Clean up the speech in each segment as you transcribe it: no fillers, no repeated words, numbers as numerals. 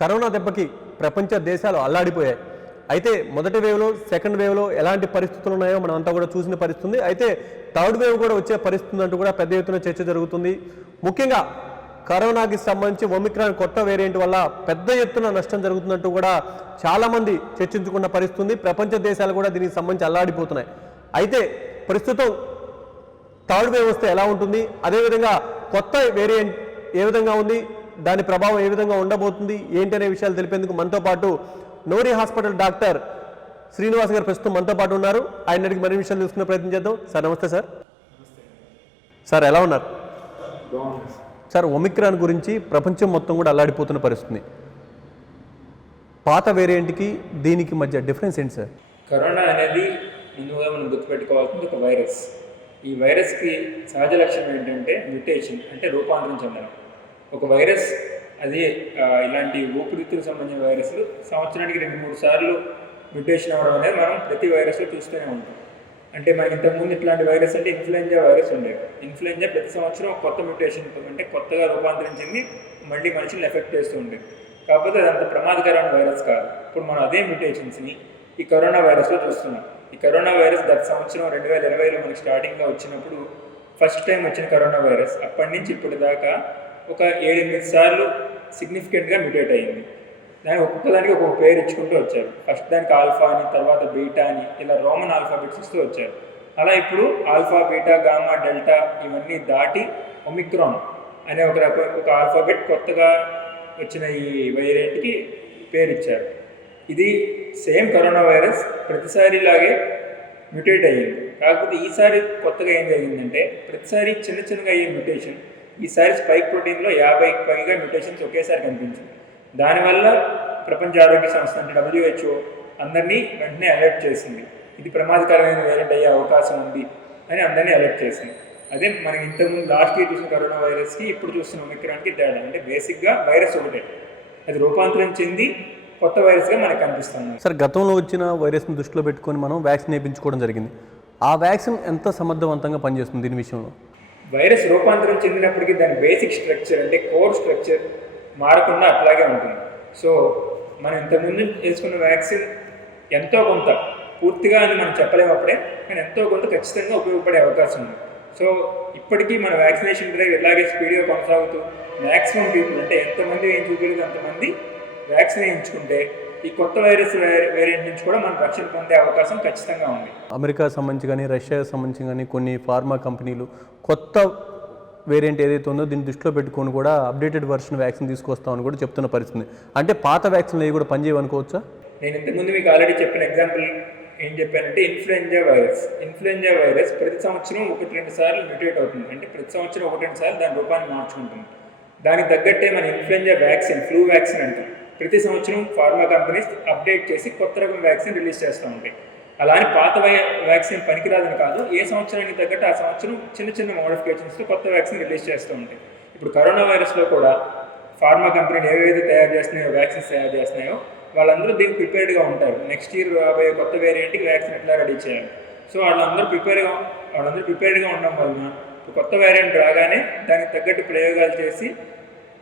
Corona దెబ్బకి ప్రపంచ దేశాలు అల్లాడిపోయాయి. అయితే మొదటి వేవ్లో సెకండ్ వేవ్లో ఎలాంటి పరిస్థితులు ఉన్నాయో మనం అంతా కూడా చూసిన పరిస్థితుంది. అయితే థర్డ్ వేవ్ కూడా వచ్చే పరిస్థితి అంటూ కూడా పెద్ద ఎత్తున చర్చ జరుగుతుంది. ముఖ్యంగా కరోనాకి సంబంధించి ఒమిక్రాన్ కొత్త వేరియంట్ వల్ల పెద్ద ఎత్తున నష్టం జరుగుతున్నట్టు కూడా చాలామంది చర్చించుకున్న పరిస్థితుంది. ప్రపంచ దేశాలు కూడా దీనికి సంబంధించి అల్లాడిపోతున్నాయి. అయితే ప్రస్తుతం థర్డ్ వేవ్ వస్తే ఎలా ఉంటుంది, అదేవిధంగా కొత్త వేరియంట్ ఏ విధంగా ఉంది, దాని ప్రభావం ఏ విధంగా ఉండబోతుంది ఏంటనే విషయాలు తెలిపేందుకు మనతో పాటు నోరి హాస్పిటల్ డాక్టర్ శ్రీనివాస్ గారు ప్రస్తుతం మనతో పాటు ఉన్నారు. ఆయన అడిగి మరిన్ని విషయాలు తెలుసుకునే ప్రయత్నం చేద్దాం. సార్ నమస్తే. సార్ ఎలా ఉన్నారు? సార్, ఒమిక్రాన్ గురించి ప్రపంచం మొత్తం కూడా అల్లాడిపోతున్న పరిస్థితి. పాత వేరియంట్కి దీనికి మధ్య డిఫరెన్స్ ఏంటి సార్? కరోనా అనేది ముందుగా మనం గుర్తుపెట్టుకోవాల్సింది ఒక వైరస్. ఈ వైరస్కి సహజ లక్షణం ఏంటంటే మ్యుటేషన్, అంటే రూపాంతరం చెందడం. ఒక వైరస్ అది ఇలాంటి ఊపిరితిత్తులకు సంబంధించిన వైరస్లు సంవత్సరానికి 2-3 సార్లు మ్యుటేషన్ అవ్వడం అనేది మనం ప్రతి వైరస్లో చూస్తూనే ఉంటాం. అంటే మనకి ఇంతకుముందు ఇట్లాంటి వైరస్ అంటే ఇన్ఫ్లుయెంజా వైరస్ ఉండేది. ఇన్ఫ్లుయెంజా ప్రతి సంవత్సరం కొత్త మ్యుటేషన్ అంటే కొత్తగా రూపాంతరం చెంది మళ్ళీ మనిషిని ఎఫెక్ట్ చేస్తూ ఉండేది. కాకపోతే అది అంత ప్రమాదకరమైన వైరస్ కాదు. ఇప్పుడు మనం అదే మ్యుటేషన్స్ని ఈ కరోనా వైరస్లో చూస్తున్నాం. ఈ కరోనా వైరస్ గత సంవత్సరం 2020లో మనకి స్టార్టింగ్లో వచ్చినప్పుడు ఫస్ట్ టైం వచ్చిన కరోనా వైరస్ అప్పటి నుంచి ఇప్పటిదాకా ఒక 7-8 సార్లు సిగ్నిఫికెంట్గా మ్యుటేట్ అయ్యింది. దానికి ఒక్కొక్కదానికి ఒక్కొక్క పేరు ఇచ్చుకుంటూ వచ్చారు. ఫస్ట్ దానికి ఆల్ఫా అని, తర్వాత బీటా అని, ఇలా రోమన్ ఆల్ఫాబెట్స్ ఇస్తూ వచ్చారు. అలా ఇప్పుడు ఆల్ఫా, బీటా, గామా, డెల్టా ఇవన్నీ దాటి ఒమిక్రాన్ అనే ఒక ఆల్ఫాబెట్ కొత్తగా వచ్చిన ఈ వేరియంట్కి పేరు ఇచ్చారు. ఇది సేమ్ కరోనా వైరస్ ప్రతిసారిలాగే మ్యుటేట్ అయ్యింది. కాకపోతే ఈసారి కొత్తగా ఏం జరిగిందంటే ప్రతిసారి చిన్నగా అయ్యే మ్యుటేషన్ ఈసారి స్పైక్ ప్రోటీన్లో 50కి పైగా మ్యుటేషన్స్ ఒకేసారి కనిపించింది. దానివల్ల ప్రపంచ ఆరోగ్య సంస్థ అంటే WHO అందరినీ వెంటనే అలర్ట్ చేసింది. ఇది ప్రమాదకరమైన వేరియంట్ అయ్యే అవకాశం ఉంది అని అందరినీ అలర్ట్ చేసింది. అదే మనకి ఇంతకుముందు లాస్ట్ ఇయర్ చూసిన కరోనా వైరస్కి ఇప్పుడు చూస్తున్న ఒమిక్రాన్కి తేడా అంటే బేసిక్గా వైరస్ ఒకటే, అది రూపాంతరం చెంది కొత్త వైరస్గా మనకు కనిపిస్తుంది. సార్, గతంలో వచ్చిన వైరస్ని దృష్టిలో పెట్టుకొని మనం వ్యాక్సిన్ వేయించుకోవడం జరిగింది. ఆ వ్యాక్సిన్ ఎంత సమర్థవంతంగా పనిచేస్తుంది దీని విషయంలో? వైరస్ రూపాంతరం చెందినప్పటికీ దాని బేసిక్ స్ట్రక్చర్ అంటే కోర్ స్ట్రక్చర్ మారకుండా అట్లాగే ఉంటుంది. సో మనం ఇంతకుముందు వేసుకున్న వ్యాక్సిన్ ఎంతో కొంత, పూర్తిగా అని మనం చెప్పలేము అప్పుడే, కానీ ఎంతో కొంత ఖచ్చితంగా ఉపయోగపడే అవకాశం ఉంది. సో ఇప్పటికీ మన వ్యాక్సినేషన్ డ్రైవ్ ఇలాగే స్పీడ్గా కొనసాగుతూ మ్యాక్సిమం పీపుల్ అంటే ఎంతమంది వేయించుకోగలిగితే అంతమంది వ్యాక్సిన్ వేయించుకుంటే ఈ కొత్త వైరస్ వేరియంట్ నుంచి కూడా మనం రక్షణ పొందే అవకాశం ఖచ్చితంగా ఉంది. అమెరికా సంబంధించి కానీ రష్యాకి సంబంధించి కానీ కొన్ని ఫార్మా కంపెనీలు కొత్త వేరియంట్ ఏదైతే ఉందో దీన్ని దృష్టిలో పెట్టుకొని కూడా అప్డేటెడ్ వర్షన్ వ్యాక్సిన్ తీసుకొస్తామని కూడా చెప్తున్న పరిస్థితి. అంటే పాత వ్యాక్సిన్లు అవి కూడా పనిచేయనుకోవచ్చా? నేను ఇంతకుముందు మీకు ఆల్రెడీ చెప్పిన ఎగ్జాంపుల్ ఏం చెప్పానంటే ఇన్ఫ్లుయెంజా వైరస్ ప్రతి సంవత్సరం 1-2 సార్లు మ్యూటేట్ అవుతుంది. అంటే ప్రతి సంవత్సరం 1-2 సార్లు దాని రూపాన్ని మార్చుకుంటుంది. దానికి తగ్గట్టే మన ఇన్ఫ్లుయెంజా వ్యాక్సిన్, ఫ్లూ వ్యాక్సిన్ అంటాం. ప్రతి సంవత్సరం ఫార్మా కంపెనీస్ అప్డేట్ చేసి కొత్త రకం వ్యాక్సిన్ రిలీజ్ చేస్తూ ఉంటాయి. అలా అని పాత వ్యాక్సిన్ పనికిరాదని కాదు, ఏ సంవత్సరానికి తగ్గట్టు ఆ సంవత్సరం చిన్న మోడిఫికేషన్స్తో కొత్త వ్యాక్సిన్ రిలీజ్ చేస్తూ ఉంటాయి. ఇప్పుడు కరోనా వైరస్లో కూడా ఫార్మా కంపెనీలు ఏవైతే వ్యాక్సిన్స్ తయారు చేస్తున్నాయో వాళ్ళందరూ దీనికి ప్రిపేర్డ్గా ఉంటారు. నెక్స్ట్ ఇయర్ రాబోయే కొత్త వేరియంట్కి వ్యాక్సిన్ ఎట్లా రెడీ చేయాలి. సో వాళ్ళందరూ ప్రిపేర్డ్గా ఉండడం వలన కొత్త వేరియంట్ రాగానే దానికి తగ్గట్టు ప్రయోగాలు చేసి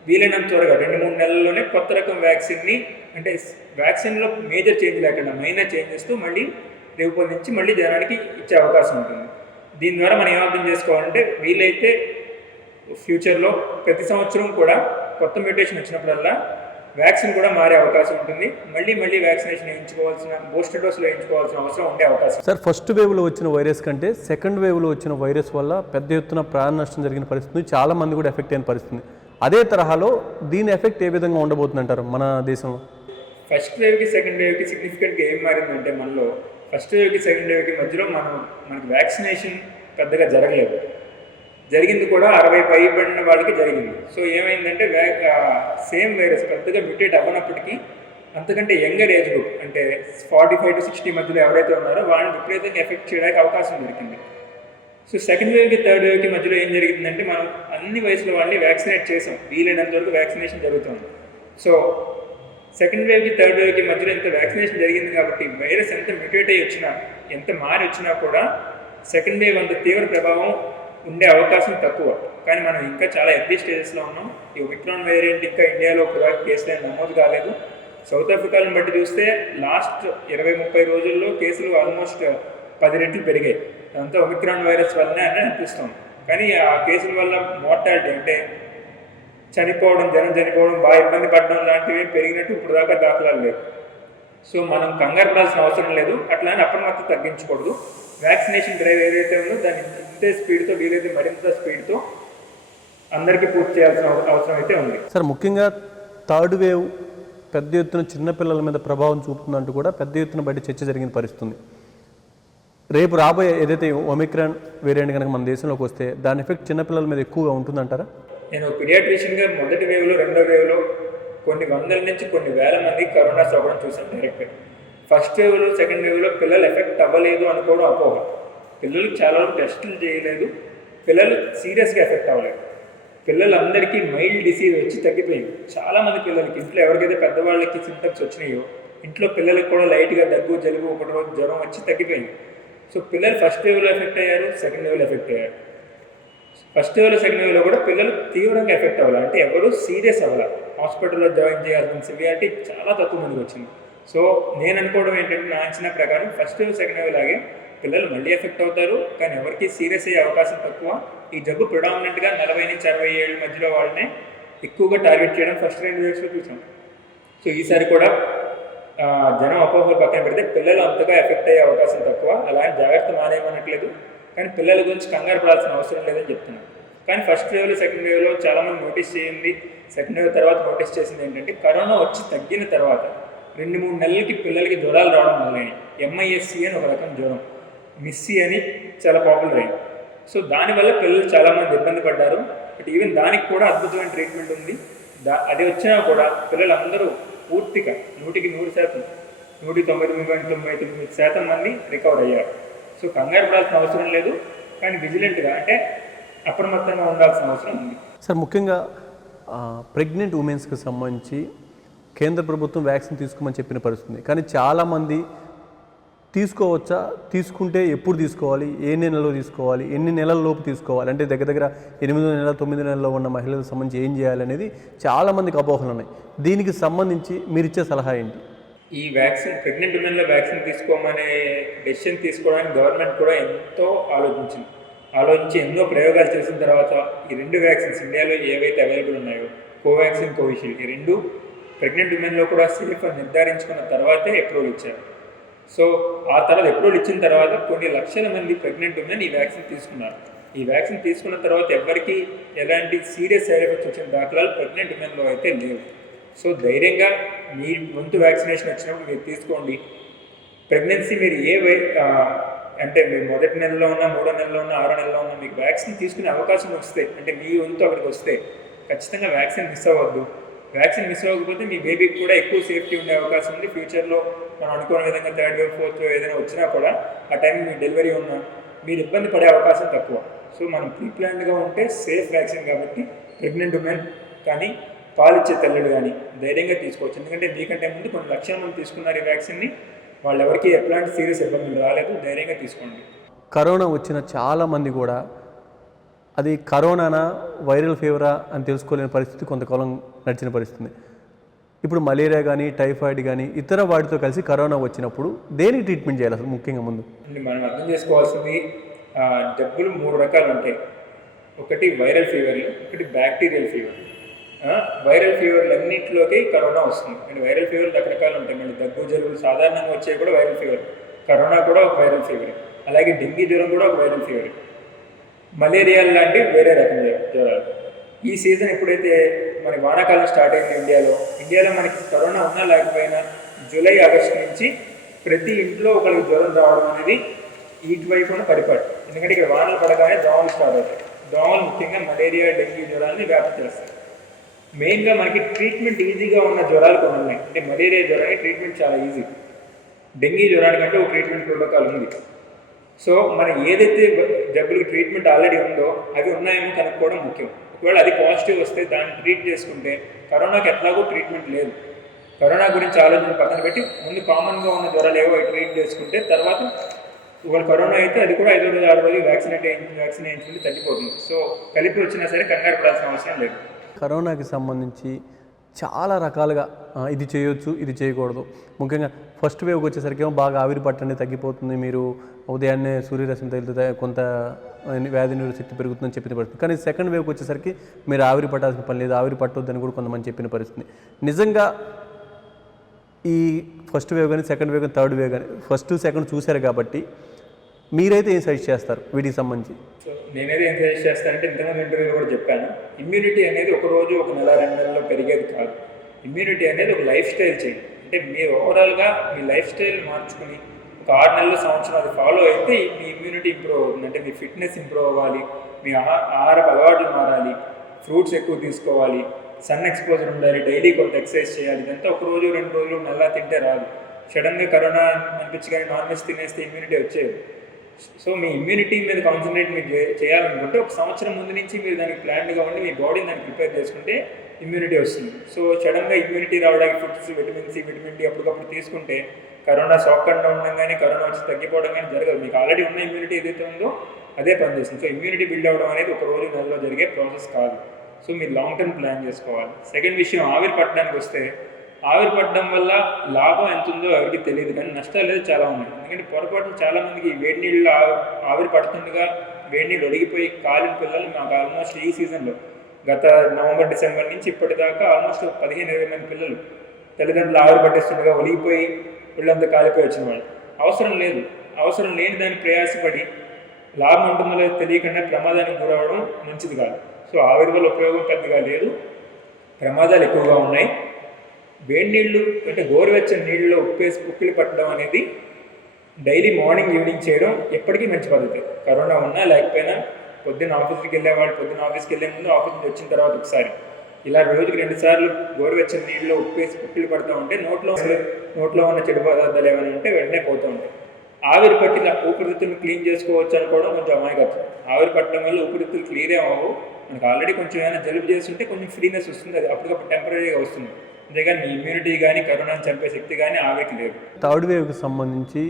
వీలైనంత త్వరగా 2-3 నెలల్లోనే కొత్త రకం వ్యాక్సిన్ని, అంటే వ్యాక్సిన్లో మేజర్ చేంజ్ లేకుండా మైనర్ చేంజెస్తో మళ్ళీ రూపొందించి మళ్ళీ జనానికి ఇచ్చే అవకాశం ఉంటుంది. దీని ద్వారా మనం ఏమర్థం చేసుకోవాలంటే వీలైతే ఫ్యూచర్లో ప్రతి సంవత్సరం కూడా కొత్త మ్యూటేషన్ వచ్చినప్పుడల్లా వ్యాక్సిన్ కూడా మారే అవకాశం ఉంటుంది. మళ్ళీ వ్యాక్సినేషన్ వేయించుకోవాల్సిన, బూస్టర్ డోసులు వేయించుకోవాల్సిన అవసరం ఉండే అవకాశం. సార్, ఫస్ట్ వేవ్లో వచ్చిన వైరస్ కంటే సెకండ్ వేవ్లో వచ్చిన వైరస్ వల్ల పెద్ద ఎత్తున ప్రాణ నష్టం జరిగిన పరిస్థితి, చాలా మంది కూడా ఎఫెక్ట్ అయిన పరిస్థితి. అదే తరహాలో దీని ఎఫెక్ట్ ఏ విధంగా ఉండబోతుంది అంటారు మన దేశంలో? ఫస్ట్ వేవ్కి సెకండ్ వేవ్కి సిగ్నిఫికెంట్గా ఏం మారిందంటే మనలో ఫస్ట్ వేవ్కి సెకండ్ వేవ్కి మధ్యలో మనకి వ్యాక్సినేషన్ పెద్దగా జరగలేదు. జరిగింది కూడా 60 పైబడిన వాళ్ళకి జరిగింది. సో ఏమైందంటే సేమ్ వైరస్ పెద్దగా మ్యూటేట్ అవ్వనప్పటికీ అంతకంటే యంగర్ ఏజ్ గ్రూప్ అంటే 45 to 60 మధ్యలో ఎవరైతే ఉన్నారో వాళ్ళని విపరీతంగా ఎఫెక్ట్ చేయడానికి అవకాశం దొరికింది. సో సెకండ్ వేవ్కి థర్డ్ వేవ్కి మధ్యలో ఏం జరిగిందంటే మనం అన్ని వయసులో వాళ్ళని వ్యాక్సినేట్ చేసాం. వీలైనంత వరకు వ్యాక్సినేషన్ జరుగుతుంది. సో సెకండ్ వేవ్కి థర్డ్ వేవ్కి మధ్యలో ఎంత వ్యాక్సినేషన్ జరిగింది కాబట్టి వైరస్ ఎంత మ్యూటేట్ అయ్యి వచ్చినా, ఎంత మారి వచ్చినా కూడా సెకండ్ వేవ్ అంత తీవ్ర ప్రభావం ఉండే అవకాశం తక్కువ. కానీ మనం ఇంకా చాలా ఎర్లీ స్టేజెస్లో ఉన్నాం. ఈ ఒమిక్రాన్ వేరియంట్ ఇంకా ఇండియాలో ఒక కేసులు నమోదు కాలేదు. సౌత్ ఆఫ్రికాను బట్టి చూస్తే లాస్ట్ 20-30 రోజుల్లో కేసులు ఆల్మోస్ట్ 10 రెట్లు పెరిగాయి. అదంతా ఒమిక్రాన్ వైరస్ వల్లనే అని అనిపిస్తుంది. కానీ ఆ కేసుల వల్ల మోర్టాలిటీ అంటే జనం చనిపోవడం, బాగా ఇబ్బంది పడడం లాంటివి పెరిగినట్టు ఇప్పుడు దాకా దాఖలాలు లేవు. సో మనం కంగారు పడాల్సిన అవసరం లేదు. అట్లానే అప్రమత్తత తగ్గించకూడదు. వ్యాక్సినేషన్ డ్రైవ్ ఏదైతే ఉందో దాన్ని ఇంతే స్పీడ్తో వీలైతే మరింత స్పీడ్తో అందరికీ పూర్తి చేయాల్సిన అవసరం అయితే ఉంది. సార్, ముఖ్యంగా థర్డ్ వేవ్ పెద్ద ఎత్తున చిన్నపిల్లల మీద ప్రభావం చూపుతుందంటూ కూడా పెద్ద ఎత్తున బయట చర్చ జరిగిన పరిస్థితుంది. రేపు రాబోయే ఏదైతే ఒమిక్రాన్ వేరియంట్ కనుక మన దేశంలోకి వస్తే దాని ఎఫెక్ట్ చిన్నపిల్లల మీద ఎక్కువగా ఉంటుందంటారా? నేను పీడియాట్రిషియన్గా మొదటి వేవ్లో, రెండో వేవ్లో కొన్ని వందల నుంచి కొన్ని వేల మంది కరోనా సోకడం చూసాను డైరెక్ట్గా. ఫస్ట్ వేవ్లో, సెకండ్ వేవ్లో పిల్లలు ఎఫెక్ట్ అవ్వలేదు అనుకోవడం అపోహ. పిల్లలకి చాలా టెస్టులు చేయలేదు, పిల్లలు సీరియస్గా ఎఫెక్ట్ అవ్వలేదు. పిల్లలందరికీ మైల్డ్ డిసీజ్ వచ్చి తగ్గిపోయింది. చాలామంది పిల్లలకి ఇంట్లో ఎవరికైతే పెద్దవాళ్ళకి సింటమ్స్ వచ్చినాయో ఇంట్లో పిల్లలకి కూడా లైట్గా దగ్గు, జలుబు, ఒకటి రోజు జ్వరం వచ్చి తగ్గిపోయింది. సో పిల్లలు ఫస్ట్ వేవ్లో ఎఫెక్ట్ అయ్యారు, సెకండ్ వేవ్లో ఎఫెక్ట్ అయ్యారు. ఫస్ట్ వేవ్లో, సెకండ్ వేవ్లో కూడా పిల్లలు తీవ్రంగా ఎఫెక్ట్ అవ్వాలి, అంటే ఎవరు సీరియస్ అవ్వాలి. హాస్పిటల్లో జాయిన్ చేయాల్సిన సివియారిటీ చాలా తక్కువ మందికి వచ్చింది. సో నేను అనుకోవడం ఏంటంటే, నా అంచనా ప్రకారం ఫస్ట్ వేవ్, సెకండ్ వేవ్ లాగే పిల్లలు మళ్ళీ ఎఫెక్ట్ అవుతారు, కానీ ఎవరికి సీరియస్ అయ్యే అవకాశం తక్కువ. ఈ జబ్బు ప్రిడామినెంట్గా 40 నుంచి 60 ఏళ్ళ మధ్యలో వాళ్ళనే ఎక్కువగా టార్గెట్ చేయడం ఫస్ట్ 2 వేవ్స్లో చూసాం. సో ఈసారి కూడా జనం అపోహలు పక్కన పెడితే పిల్లలు అంతగా ఎఫెక్ట్ అయ్యే అవకాశం తక్కువ. అలాంటి జాగ్రత్త మానేయమనట్లేదు, కానీ పిల్లల గురించి కంగారు పడాల్సిన అవసరం లేదని చెప్తున్నాను. కానీ ఫస్ట్ వేవ్లో, సెకండ్ వేవ్లో చాలామంది నోటీస్ చేయండి. సెకండ్ వేవ్ తర్వాత నోటీస్ చేసింది ఏంటంటే, కరోనా వచ్చి తగ్గిన తర్వాత 2-3 నెలలకి పిల్లలకి జ్వరాలు రావడం మొదలైనవి. MIS-C అని ఒక రకం జ్వరం, మిస్సీ అని చాలా పాపులర్ అయింది. సో దానివల్ల పిల్లలు చాలామంది ఇబ్బంది పడ్డారు. బట్ ఈవెన్ దానికి కూడా అద్భుతమైన ట్రీట్మెంట్ ఉంది. అది వచ్చినా కూడా పిల్లలందరూ పూర్తిగా 100% 199.99% మంది రికవర్ అయ్యారు. సో కంగారు పడాల్సిన అవసరం లేదు, కానీ విజిలెంట్గా అంటే అప్రమత్తంగా ఉండాల్సిన అవసరం ఉంది. సార్, ముఖ్యంగా ప్రెగ్నెంట్ ఉమెన్స్కి సంబంధించి కేంద్ర ప్రభుత్వం వ్యాక్సిన్ తీసుకోమని చెప్పిన పరిస్థితుంది. కానీ చాలామంది తీసుకోవచ్చా, తీసుకుంటే ఎప్పుడు తీసుకోవాలి, ఏ నెలలో తీసుకోవాలి, ఎన్ని నెలల లోపు తీసుకోవాలి, అంటే దగ్గర 8 నెలల 9 నెలల్లో ఉన్న మహిళలకు సంబంధించి ఏం చేయాలనేది చాలామందికి అపోహలు ఉన్నాయి. దీనికి సంబంధించి మీరు ఇచ్చే సలహా ఏంటి? ఈ వ్యాక్సిన్, ప్రెగ్నెంట్ ఉమెన్లో వ్యాక్సిన్ తీసుకోమనే డెసిషన్ తీసుకోవడానికి గవర్నమెంట్ కూడా ఎంతో ఆలోచించి ఎన్నో ప్రయోగాలు చేసిన తర్వాత ఈ 2 వ్యాక్సిన్స్ ఇండియాలో ఏవైతే అవైలబుల్ ఉన్నాయో, కోవాక్సిన్, కోవిషీల్డ్, ఈ 2 ప్రెగ్నెంట్ ఉమెన్లో కూడా సేఫ్ అని నిర్ధారించుకున్న తర్వాతే అప్రూవల్ ఇచ్చారు. సో ఆ తర్వాత అప్రూవల్ ఇచ్చిన తర్వాత కొన్ని లక్షల మంది ప్రెగ్నెంట్ ఉమెన్ ఈ వ్యాక్సిన్ తీసుకున్నారు. ఈ వ్యాక్సిన్ తీసుకున్న తర్వాత ఎవరికి ఎలాంటి సీరియస్ సైడ్ ఎఫెక్ట్స్ వచ్చిన దాఖలాలు ప్రెగ్నెంట్ ఉమెన్లో అయితే లేవు. సో ధైర్యంగా మీ వంతు వ్యాక్సినేషన్ వచ్చినప్పుడు మీరు తీసుకోండి. ప్రెగ్నెన్సీ మీరు అంటే మీరు మొదటి నెలలో ఉన్నా, 3వ నెలలో ఉన్నా, 6వ నెలలో ఉన్నా మీకు వ్యాక్సిన్ తీసుకునే అవకాశం వస్తే, అంటే మీ వంతు అక్కడికి వస్తే ఖచ్చితంగా వ్యాక్సిన్ మిస్ అవ్వద్దు. వ్యాక్సిన్ మిస్ అవ్వకపోతే మీ బేబీకి కూడా ఎక్కువ సేఫ్టీ ఉండే అవకాశం ఉంది. ఫ్యూచర్లో మనం అనుకున్న విధంగా 3rd వేవ్, 4th వేవ్ ఏదైనా వచ్చినా కూడా ఆ టైం మీ డెలివరీ ఉన్నా మీరు ఇబ్బంది పడే అవకాశం తక్కువ. సో మనం ప్రీప్లాన్డ్గా ఉంటే సేఫ్ వ్యాక్సిన్ కాబట్టి ప్రెగ్నెంట్ ఉమెన్ కానీ పాలిచ్చే తల్లులు కానీ ధైర్యంగా తీసుకోవచ్చు. ఎందుకంటే మీకంటే ముందు కొన్ని లక్షల మంది తీసుకున్నారు ఈ వ్యాక్సిన్ని, వాళ్ళు ఎవరికి ఎట్లాంటి సీరియస్ ఇబ్బందులు రాలేదు. ధైర్యంగా తీసుకోండి. కరోనా వచ్చిన చాలామంది కూడా అది కరోనానా, వైరల్ ఫీవరా అని తెలుసుకోలేని పరిస్థితి కొంతకాలం నడిచిన పరిస్థితి. ఇప్పుడు మలేరియా కానీ, టైఫాయిడ్ కానీ ఇతర వాటితో కలిసి కరోనా వచ్చినప్పుడు దేనికి ట్రీట్మెంట్ చేయాలి అసలు ముఖ్యంగా ముందు? మనం అర్థం చేసుకోవాల్సింది, జబ్బులు 3 రకాలు ఉంటాయి. ఒకటి వైరల్ ఫీవర్లు, ఒకటి బ్యాక్టీరియల్ ఫీవర్. వైరల్ ఫీవర్లు అన్నింటిలోకి కరోనా వస్తుంది. అండ్ వైరల్ ఫీవర్లు రకరకాలు ఉంటాయి. మళ్ళీ దగ్గు, జలుబులు సాధారణంగా వచ్చేవి కూడా వైరల్ ఫీవర్. కరోనా కూడా ఒక వైరల్ ఫీవర్. అలాగే డెంగీ జ్వరం కూడా ఒక వైరల్ ఫీవర్. మలేరియా లాంటివి వేరే రకం జ్వరాలు. ఈ సీజన్ ఎప్పుడైతే మనకి వానాకాలం స్టార్ట్ అయింది ఇండియాలో మనకి కరోనా ఉన్నా లేకపోయినా జూలై, ఆగస్టు నుంచి ప్రతి ఇంట్లో ఒకరికి జ్వరం రావడం అనేది ఇటువైపు ఉన్న పరిపాటు. ఎందుకంటే ఇక్కడ వానలు పడగానే దోమలు స్టార్ట్ అవుతాయి. దోమలు ముఖ్యంగా మలేరియా, డెంగీ జ్వరాన్ని వ్యాప్తి చేస్తాయి. మెయిన్గా మనకి ట్రీట్మెంట్ ఈజీగా ఉన్న జ్వరాలు కొన్ని ఉన్నాయి. అంటే మలేరియా జ్వరానికి ట్రీట్మెంట్ చాలా ఈజీ, డెంగీ జ్వరానికంటే ఒక ట్రీట్మెంట్ ప్రోటోకాల్ ఉంది. సో మనం ఏదైతే జబ్బులకి ట్రీట్మెంట్ ఆల్రెడీ ఉందో అవి ఉన్నాయేమో కనుక్కోవడం ముఖ్యం. ఒకవేళ అది పాజిటివ్ వస్తే దాన్ని ట్రీట్ చేసుకుంటే, కరోనాకి ఎట్లాగో ట్రీట్మెంట్ లేదు, కరోనా గురించి ఆలోచన పక్కన పెట్టి ముందు కామన్గా ఉన్న జ్వరాలు ఏవో ట్రీట్ చేసుకుంటే తర్వాత ఒకవేళ కరోనా అయితే అది కూడా 5 రోజు 6 రోజులు వ్యాక్సిన్ వేయించుకుంటే తగ్గిపోతుంది. సో కలిపి వచ్చినా సరే కంగారు పడాల్సిన అవసరం లేదు. కరోనాకి సంబంధించి చాలా రకాలుగా ఇది చేయొచ్చు, ఇది చేయకూడదు. ముఖ్యంగా ఫస్ట్ వేవ్కి వచ్చేసరికి ఏమో బాగా ఆవిరి పట్టండి తగ్గిపోతుంది, మీరు ఉదయాన్నే సూర్యరశ్మి తగిలితే కొంత వ్యాధి నిరోధక శక్తి పెరుగుతుందని చెప్పిన పరిస్థితి. కానీ సెకండ్ వేవ్కి వచ్చేసరికి మీరు ఆవిరి పట్టాల్సిన పని లేదు, ఆవిరి పట్టొద్దని కూడా కొంతమంది చెప్పిన పరిస్థితి. నిజంగా ఈ ఫస్ట్ వేవ్ కానీ సెకండ్ వేవ్ కానీ థర్డ్ వేవ్ కానీ ఫస్ట్ సెకండ్ చూశారు కాబట్టి మీరైతే ఏం సజెస్ట్ చేస్తారు వీటికి సంబంధించి? సో నేనైతే ఏం సజెస్ట్ చేస్తానంటే ఇంతకుముందు ఇంటర్వ్యూలో కూడా చెప్పాను, ఇమ్యూనిటీ అనేది ఒక రోజు ఒక నెల 2 నెలల్లో పెరిగేది కాదు. ఇమ్యూనిటీ అనేది ఒక లైఫ్ స్టైల్ చేంజ్. అంటే మీరు ఓవరాల్గా మీ లైఫ్ స్టైల్ మార్చుకుని ఒక 6 నెలలు సంవత్సరం అది ఫాలో అయితే మీ ఇమ్యూనిటీ ఇంప్రూవ్ అవుతుంది. అంటే మీ ఫిట్నెస్ ఇంప్రూవ్ అవ్వాలి, మీ ఆహారపు అలవాట్లు మారాలి, ఫ్రూట్స్ ఎక్కువ తీసుకోవాలి, సన్ ఎక్స్పోజర్ ఉండాలి, డైలీ కొంత ఎక్సర్సైజ్ చేయాలి. ఇదంతా ఒక రోజు 2 రోజులు నెల తింటే రాదు. సడన్గా కరోనా అనిపించి కానీ నాన్ వెజ్ తినేస్తే ఇమ్యూనిటీ వచ్చేది. సో మీ ఇమ్యూనిటీ మీద కాన్సన్ట్రేట్ మీరు చేయాలనుకుంటే ఒక సంవత్సరం ముందు నుంచి మీరు దానికి ప్లాన్గా ఉండి మీ బాడీని దాన్ని ప్రిపేర్ చేసుకుంటే ఇమ్యూనిటీ వస్తుంది. సో సడన్గా ఇమ్యూనిటీ రావడానికి foods vitamin C, vitamin D అప్పటికప్పుడు తీసుకుంటే కరోనా సోకకుండా ఉండడం కానీ కరోనా వచ్చి తగ్గిపోవడం కానీ జరగదు. మీకు ఆల్రెడీ ఉన్న ఇమ్యూనిటీ ఏదైతే ఉందో అదే పనిచేస్తుంది. సో ఇమ్యూనిటీ బిల్డ్ అవ్వడం అనేది ఒక రోజు నెలలో జరిగే ప్రాసెస్ కాదు. సో మీరు లాంగ్ టర్మ్ ప్లాన్ చేసుకోవాలి. సెకండ్ విషయం, ఆవిరి పట్టడానికి వస్తే ఆవిరి పట్టడం వల్ల లాభం ఎంత ఉందో ఎవరికి తెలియదు, కానీ నష్టాలు అనేది చాలా ఉన్నాయి. ఎందుకంటే పొరపాటున చాలామందికి వేడి నీళ్ళు ఆవిరి పడుతుండగా వేడి నీళ్ళు ఒడిగిపోయి కాలిన పిల్లలు మాకు ఆల్మోస్ట్ ఈ సీజన్లో గత నవంబర్ డిసెంబర్ నుంచి ఇప్పటిదాకా ఆల్మోస్ట్ 15-20 మంది పిల్లలు తల్లిదండ్రులు ఆవిరి పట్టేస్తుండగా ఒలిగిపోయి పిల్లలంతా కాలిపోయి వచ్చిన వాళ్ళు. అవసరం లేని దాన్ని ప్రయాసపడి లాభం ఉంటుందో లేదో తెలియకుండా ప్రమాదానికి గురవడం మంచిది కాదు. సో ఆవిరి వల్ల ఉపయోగం పెద్దగా లేదు, ప్రమాదాలు ఎక్కువగా ఉన్నాయి. వేడి నీళ్ళు అంటే గోరువెచ్చని నీళ్ళలో ఉప్పేసి ఉక్కిలి పట్టడం అనేది డైలీ మార్నింగ్ ఈవినింగ్ చేయడం ఎప్పటికీ మంచి పద్ధతి. కరోనా ఉన్నా లేకపోయినా పొద్దున్న ఆఫీస్కి వెళ్ళేవాళ్ళు పొద్దున్న ఆఫీస్కి వెళ్ళే ముందు, ఆఫీస్ నుంచి వచ్చిన తర్వాత ఒకసారి ఇలా రోజుకి 2 సార్లు గోరువెచ్చని నీళ్ళలో ఉప్పేసి ఉక్కిలి పడుతూ ఉంటే నోట్లో ఉన్న చెడు పదార్థాలు ఏమైనా ఉంటే వెంటనే పోతూ ఉంటాయి. ఆవిరి పట్టిన ఊపిరితిత్తులు క్లీన్ చేసుకోవచ్చు అనుకోవడం కొంచెం అమాయకత్వం. ఆవిరి పట్టడం వల్ల ఊపిరితిత్తులు క్లియర్ అవ్వవు. మనకు ఆల్రెడీ కొంచెం ఏమైనా జలుబు చేస్తుంటే కొంచెం ఫ్రీనెస్ వస్తుంది, అది అప్పటికప్పుడు టెంపరీగా వస్తుంది. అంతేగాని మీ ఇమ్యూనిటీ కానీ కరోనాను చంపే శక్తి కానీ ఆవిరికి లేదు. థర్డ్ వేవ్కి సంబంధించి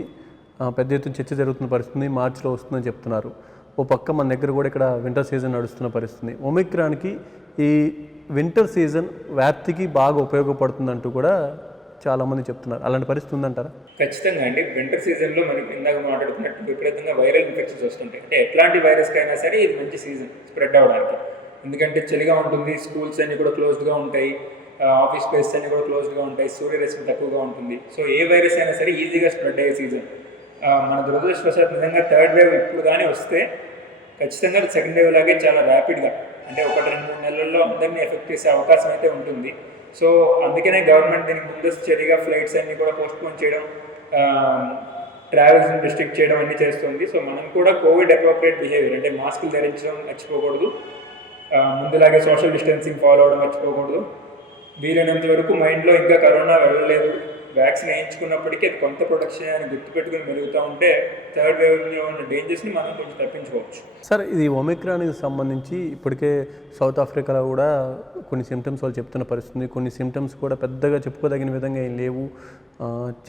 పెద్ద ఎత్తున చర్చ జరుగుతున్న పరిస్థితి మార్చిలో వస్తుందని చెప్తున్నారు. ఓ పక్క మన దగ్గర కూడా ఇక్కడ వింటర్ సీజన్ నడుస్తున్న పరిస్థితి. ఒమిక్రాన్కి ఈ వింటర్ సీజన్ వ్యాప్తికి బాగా ఉపయోగపడుతుందంటూ కూడా చాలామంది చెప్తున్నారు. అలాంటి పరిస్థితి ఉందంటారా? ఖచ్చితంగా అండి. వింటర్ సీజన్లో మనకి ఇందాక మాట్లాడుకున్నట్టు విపరీతంగా వైరల్ ఇన్ఫెక్షన్స్ వస్తుంటాయి. అంటే ఎట్లాంటి వైరస్కి అయినా సరే ఇది మంచి సీజన్ స్ప్రెడ్ అవ్వడానికి. ఎందుకంటే చలిగా ఉంటుంది, స్కూల్స్ అన్నీ కూడా క్లోజ్డ్గా ఉంటాయి, ఆఫీస్ ప్లేస్ అన్నీ కూడా క్లోజ్డ్గా ఉంటాయి, సూర్యరశ్మి తక్కువగా ఉంటుంది. సో ఏ వైరస్ అయినా సరే ఈజీగా స్ప్రెడ్ అయ్యే సీజన్. మన దురదృష్టవశాత్తు నిజంగా థర్డ్ వేవ్ ఇప్పుడు కానీ వస్తే ఖచ్చితంగా సెకండ్ వేవ్ లాగే చాలా ర్యాపిడ్గా, అంటే 1-2-3 నెలల్లో అందరినీ ఎఫెక్ట్ చేసే అవకాశం అయితే ఉంటుంది. సో అందుకనే గవర్నమెంట్ దీనికి ముందస్తు చర్యగా ఫ్లైట్స్ అన్నీ కూడా పోస్ట్పోన్ చేయడం, ట్రావెల్స్ని రిస్ట్రిక్ట్ చేయడం అన్నీ చేస్తుంది. సో మనం కూడా కోవిడ్ అప్రోప్రియేట్ బిహేవియర్ అంటే మాస్కులు ధరించడం మర్చిపోకూడదు, ముందులాగే సోషల్ డిస్టెన్సింగ్ ఫాలో అవ్వడం మర్చిపోకూడదు. వీలైనంత వరకు మైండ్లో ఇంకా కరోనా వెళ్ళలేదు, వ్యాక్సిన్ వేయించుకున్నప్పటికీ అది కొంత ప్రొటెక్షన్ అని గుర్తుపెట్టుకుని మెరుగుతూ ఉంటే థర్డ్ వేవ్లో ఉన్న డేంజర్స్ని మనం కొంచెం తప్పించుకోవచ్చు. సార్, ఇది ఒమిక్రాన్కి సంబంధించి ఇప్పటికే సౌత్ ఆఫ్రికాలో కూడా కొన్ని సిమ్టమ్స్ వాళ్ళు చెప్తున్న పరిస్థితి, కొన్ని సిమ్టమ్స్ కూడా పెద్దగా చెప్పుకోదగిన విధంగా ఏం లేవు,